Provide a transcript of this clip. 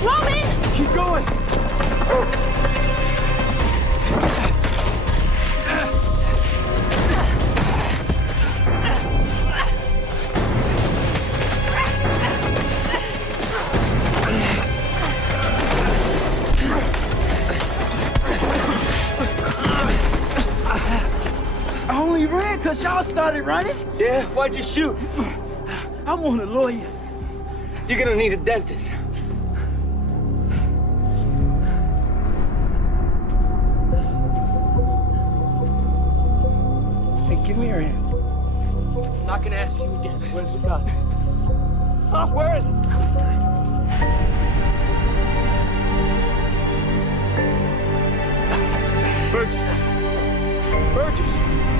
Roman! Keep going! I only ran because y'all started running. Yeah, why'd you shoot? I want a lawyer. You're gonna need a dentist. Hey, give me your hands. I'm not gonna ask you again. Where's the gun? Huh? Where is it? Burgess. Burgess.